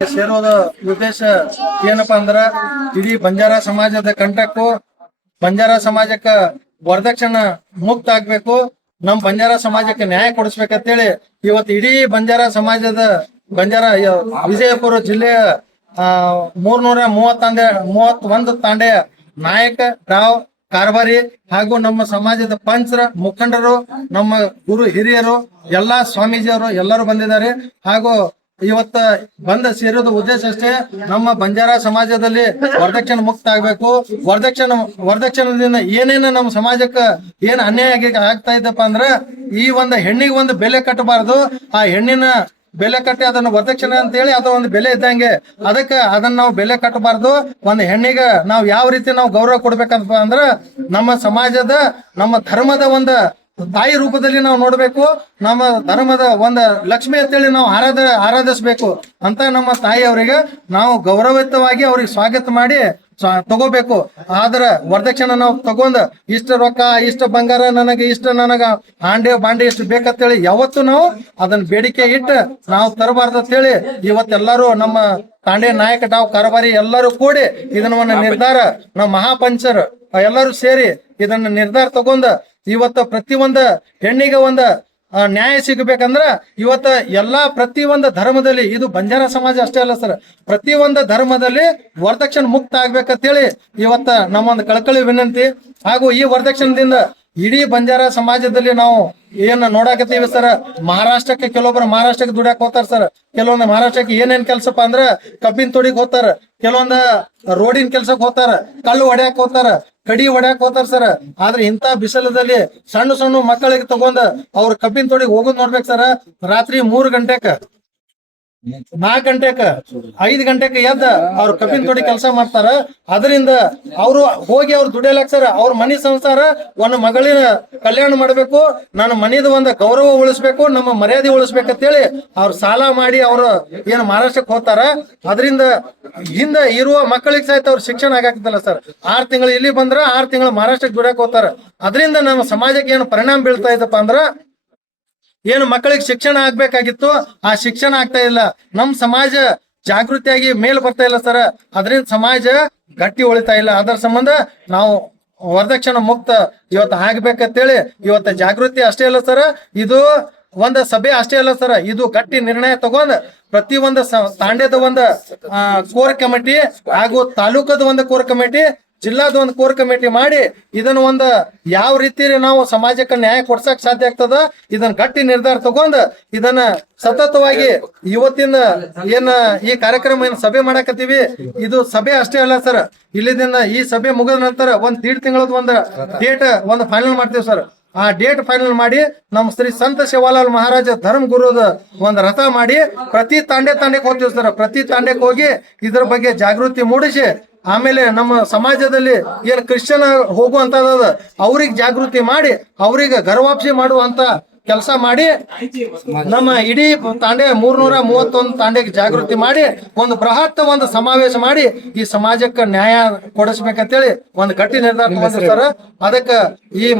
ಸೇರೋದ ಉದ್ದೇಶ ಏನಪ್ಪಾ ಅಂದ್ರ ಇಡೀ ಬಂಜಾರ ಸಮಾಜದ ಕಂಟಕ್ಕೂ ಬಂಜಾರ ಸಮಾಜಕ್ಕ ವರದಕ್ಷಿಣೆ ಮುಕ್ತ ಆಗ್ಬೇಕು, ನಮ್ ಬಂಜಾರ ಸಮಾಜಕ್ಕೆ ನ್ಯಾಯ ಕೊಡಿಸ್ಬೇಕಂತೇಳಿ ಇವತ್ತು ಇಡೀ ಬಂಜಾರ ಸಮಾಜದ ಬಂಜಾರ ವಿಜಯಪುರ ಜಿಲ್ಲೆಯ 331 ತಾಂಡೆಯ ನಾಯಕ ರಾವ್ ಕಾರ್ಬಾರಿ ಹಾಗೂ ನಮ್ಮ ಸಮಾಜದ ಪಂಚರ ಮುಖಂಡರು, ನಮ್ಮ ಗುರು ಹಿರಿಯರು, ಎಲ್ಲಾ ಸ್ವಾಮೀಜಿಯವರು ಎಲ್ಲರೂ ಬಂದಿದ್ದಾರೆ. ಹಾಗೂ ಇವತ್ತ ಬಂದ ಸೇರೋದು ಉದ್ದೇಶ ಅಷ್ಟೇ, ನಮ್ಮ ಬಂಜಾರ ಸಮಾಜದಲ್ಲಿ ವರದಕ್ಷಿಣೆ ಮುಕ್ತ ಆಗ್ಬೇಕು. ವರದಕ್ಷಿಣದಿಂದ ಏನೇನು ನಮ್ಮ ಸಮಾಜಕ್ಕ ಏನ್ ಅನ್ಯಾಯ ಆಗ್ತಾ ಇದ್ದಪ್ಪ ಅಂದ್ರ ಈ ಒಂದು ಹೆಣ್ಣಿಗೆ ಒಂದು ಬೆಲೆ ಕಟ್ಟಬಾರದು. ಆ ಹೆಣ್ಣಿನ ಬೆಲೆ ಕಟ್ಟಿ ಅದನ್ನ ವರದಕ್ಷಿಣೆ ಅಂತ ಹೇಳಿ ಅದು ಒಂದು ಬೆಲೆ ಇದ್ದಂಗೆ, ಅದಕ್ಕೆ ಅದನ್ನ ನಾವು ಬೆಲೆ ಕಟ್ಟಬಾರ್ದು. ಒಂದು ಹೆಣ್ಣಿಗೆ ನಾವು ಯಾವ ರೀತಿ ನಾವು ಗೌರವ ಕೊಡ್ಬೇಕಂತ ಅಂದ್ರ ನಮ್ಮ ಸಮಾಜದ ನಮ್ಮ ಧರ್ಮದ ಒಂದು ತಾಯಿ ರೂಪದಲ್ಲಿ ನಾವು ನೋಡ್ಬೇಕು. ನಮ್ಮ ಧರ್ಮದ ಒಂದು ಲಕ್ಷ್ಮಿ ಅಂತೇಳಿ ನಾವು ಆರಾಧಿಸ್ಬೇಕು ಅಂತ ನಮ್ಮ ತಾಯಿಯವರಿಗೆ ನಾವು ಗೌರವಯುತವಾಗಿ ಅವ್ರಿಗೆ ಸ್ವಾಗತ ಮಾಡಿ ತಗೋಬೇಕು. ಆದ್ರ ವರದಕ್ಷಿಣೆ ನಾವು ತಗೊಂಡ್ ಇಷ್ಟ ರೊಕ್ಕ, ಇಷ್ಟ ಬಂಗಾರ, ನನಗ ಬಾಂಡೆ ಇಷ್ಟು ಬೇಕಂತೇಳಿ ಯಾವತ್ತು ನಾವು ಅದನ್ನ ಬೇಡಿಕೆ ಇಟ್ಟು ನಾವು ತರಬಾರ್ದು ಅಂತೇಳಿ ಇವತ್ತೆಲ್ಲರೂ ನಮ್ಮ ತಾಂಡೆ ನಾಯಕ ನಾವು ಕಾರ್ಬಾರಿ ಎಲ್ಲರೂ ಕೂಡಿ ಇದನ್ನ ಒಂದು ನಿರ್ಧಾರ, ನಾವು ಮಹಾಪಂಚರ್ ಎಲ್ಲರೂ ಸೇರಿ ಇದನ್ನ ನಿರ್ಧಾರ ತಗೊಂಡ ಇವತ್ತ ಪ್ರತಿಯೊಂದು ಹೆಣ್ಣಿಗೆ ಒಂದು ನ್ಯಾಯ ಸಿಗಬೇಕಂದ್ರ ಇವತ್ತ ಎಲ್ಲಾ ಪ್ರತಿಯೊಂದು ಧರ್ಮದಲ್ಲಿ, ಇದು ಬಂಜಾರ ಸಮಾಜ ಅಷ್ಟೇ ಅಲ್ಲ ಸರ್, ಪ್ರತಿಯೊಂದು ಧರ್ಮದಲ್ಲಿ ವರದಕ್ಷಿಣೆ ಮುಕ್ತ ಆಗ್ಬೇಕಂತೇಳಿ ಇವತ್ತ ನಮ್ಮೊಂದು ಕಳಕಳಿ ವಿನಂತಿ. ಹಾಗೂ ಈ ವರದಕ್ಷಿಣೆದಿಂದ ಇಡೀ ಬಂಜಾರ ಸಮಾಜದಲ್ಲಿ ನಾವು ಏನ್ ನೋಡಾಕತ್ತೀವಿ ಸರ್, ಮಹಾರಾಷ್ಟ್ರಕ್ಕೆ ಕೆಲವೊಬ್ರು ಮಹಾರಾಷ್ಟ್ರಕ್ಕೆ ದುಡ್ಯಾಕ್ ಹೋಗ್ತಾರ ಸರ್, ಕೆಲವೊಂದು ಮಹಾರಾಷ್ಟ್ರಕ್ಕೆ ಏನೇನ್ ಕೆಲ್ಸಪ್ಪ ಅಂದ್ರ ಕಬ್ಬಿನ ತೊಡಿಗೆ ಹೋಗ್ತಾರ, ಕೆಲವೊಂದ ರೋಡಿನ ಕೆಲ್ಸಕ್ಕೆ ಹೋಗ್ತಾರ, ಕಲ್ಲು ಹೊಡ್ಯಾಕ್ ಹೋಗ್ತಾರ, ಕಡಿ ಹೊಡ್ಯಾಕ್ ಹೋಗ್ತಾರ ಸರ್. ಆದ್ರೆ ಇಂತ ಬಿಸಿಲದಲ್ಲಿ ಸಣ್ಣ ಸಣ್ಣ ಮಕ್ಕಳಿಗೆ ತಗೊಂಡ ಅವ್ರ ಕಬ್ಬಿನ ತೊಡಿಗೆ ಹೋಗೋದ್ ನೋಡ್ಬೇಕು ಸರ್. ರಾತ್ರಿ 3 ಗಂಟೆಕ 4 ಗಂಟೆಕ 5 ಗಂಟೆಕ ಎದ್ದ ಅವ್ರ ಕಬ್ಬಿನ ತೊಡಿ ಕೆಲಸ ಮಾಡ್ತಾರ. ಅದರಿಂದ ಅವರು ಹೋಗಿ ಅವ್ರು ದುಡಿಯಲಾಕ ಸರ್, ಅವ್ರ ಮನಿ ಸಂಸಾರ ಒಂದು ಮಗಳಿನ ಕಲ್ಯಾಣ ಮಾಡ್ಬೇಕು, ನನ್ನ ಮನಿದ ಒಂದು ಗೌರವ ಉಳಿಸ್ಬೇಕು, ನಮ್ಮ ಮರ್ಯಾದೆ ಉಳಿಸ್ಬೇಕಂತೇಳಿ ಅವ್ರು ಸಾಲ ಮಾಡಿ ಅವ್ರು ಏನ್ ಮಹಾರಾಷ್ಟ್ರಕ್ಕೆ ಹೋಗ್ತಾರ. ಅದರಿಂದ ಹಿಂದ ಇರುವ ಮಕ್ಕಳಿಗೆ ಸಹಿತ ಅವ್ರ ಶಿಕ್ಷಣ ಆಗಾಕತ್ತಲ್ಲ ಸರ್. 6 ತಿಂಗಳು ಇಲ್ಲಿ ಬಂದ್ರ 6 ತಿಂಗಳು ಮಹಾರಾಷ್ಟ್ರಕ್ಕೆ ದುಡಿಯಕ್ ಹೋಗ್ತಾರ. ಅದರಿಂದ ನಮ್ಮ ಸಮಾಜಕ್ಕೆ ಏನು ಪರಿಣಾಮ ಬೀಳ್ತಾ ಇದ್ದಪ್ಪ ಅಂದ್ರ ಏನು ಮಕ್ಕಳಿಗೆ ಶಿಕ್ಷಣ ಆಗ್ಬೇಕಾಗಿತ್ತು ಆ ಶಿಕ್ಷಣ ಆಗ್ತಾ ಇಲ್ಲ. ನಮ್ ಸಮಾಜ ಜಾಗೃತಿಯಾಗಿ ಮೇಲ್ ಬರ್ತಾ ಇಲ್ಲ ಸರ್. ಅದರಿಂದ ಸಮಾಜ ಗಟ್ಟಿ ಉಳಿತಾ ಇಲ್ಲ. ಅದರ ಸಂಬಂಧ ನಾವು ವರದಕ್ಷಿಣೆ ಮುಕ್ತ ಇವತ್ತು ಆಗ್ಬೇಕಂತೇಳಿ ಇವತ್ತ ಜಾಗೃತಿ ಅಷ್ಟೇ ಅಲ್ಲ ಸರ್, ಇದು ಒಂದು ಸಭೆ ಅಷ್ಟೇ ಅಲ್ಲ ಸರ್, ಇದು ಗಟ್ಟಿ ನಿರ್ಣಯ ತಗೊಂಡ್ ಪ್ರತಿಯೊಂದು ತಾಂಡ್ಯದ ಒಂದು ಕೋರ್ ಕಮಿಟಿ ಹಾಗೂ ತಾಲೂಕದ ಒಂದು ಕೋರ್ ಕಮಿಟಿ, ಜಿಲ್ಲಾದ ಒಂದು ಕೋರ್ ಕಮಿಟಿ ಮಾಡಿ ಇದನ್ನ ಒಂದು ಯಾವ ರೀತಿ ನಾವು ಸಮಾಜಕ್ಕೆ ನ್ಯಾಯ ಕೊಡ್ಸಕ್ ಸಾಧ್ಯ ಆಗ್ತದ ಇದನ್ನ ಗಟ್ಟಿ ನಿರ್ಧಾರ ತಗೊಂಡ್ ಇದನ್ನ ಸತತವಾಗಿ ಇವತ್ತಿನ ಏನ ಈ ಕಾರ್ಯಕ್ರಮ ಏನ್ ಸಭೆ ಮಾಡಕತ್ತೀವಿ, ಇದು ಸಭೆ ಅಷ್ಟೇ ಅಲ್ಲ ಸರ್, ಇಲ್ಲಿದಿಂದ ಈ ಸಭೆ ಮುಗಿದ ನಂತರ 1.5 ತಿಂಗಳದ ಒಂದು ಡೇಟ್ ಒಂದು ಫೈನಲ್ ಮಾಡ್ತೀವಿ ಸರ್. ಆ ಡೇಟ್ ಫೈನಲ್ ಮಾಡಿ ನಮ್ಮ ಶ್ರೀ ಸಂತ ಶಿವಾಲಾಲ್ ಮಹಾರಾಜ ಧರ್ಮ ಗುರುದ ಒಂದು ರಥ ಮಾಡಿ ಪ್ರತಿ ತಾಂಡೆಗೆ ಹೋಗ್ತೀವಿ ಸರ್. ಪ್ರತಿ ತಾಂಡೆಗೆ ಹೋಗಿ ಇದ್ರ ಬಗ್ಗೆ ಜಾಗೃತಿ ಮೂಡಿಸಿ ಆಮೇಲೆ ನಮ್ಮ ಸಮಾಜದಲ್ಲಿ ಏನ್ ಕ್ರಿಶ್ಚಿಯನ್ ಹೋಗುವಂತದ ಅವ್ರಿಗೆ ಜಾಗೃತಿ ಮಾಡಿ ಅವ್ರಿಗೆ ಗರ್ವಾಪ್ಸಿ ಮಾಡುವಂತ ಕೆಲಸ ಮಾಡಿ ನಮ್ಮ ಇಡೀ ತಾಂಡೆ 331 ತಾಂಡೆಗೆ ಜಾಗೃತಿ ಮಾಡಿ ಒಂದು ಬೃಹತ್ ಒಂದು ಸಮಾವೇಶ ಮಾಡಿ ಈ ಸಮಾಜಕ್ಕೆ ನ್ಯಾಯ ಕೊಡಿಸ್ಬೇಕಂತೇಳಿ ಒಂದು ಗಟ್ಟಿ ನಿರ್ಧಾರ ತಗೊಂಡ್ರು ಸರ್. ಅದಕ್ಕೆ ಈ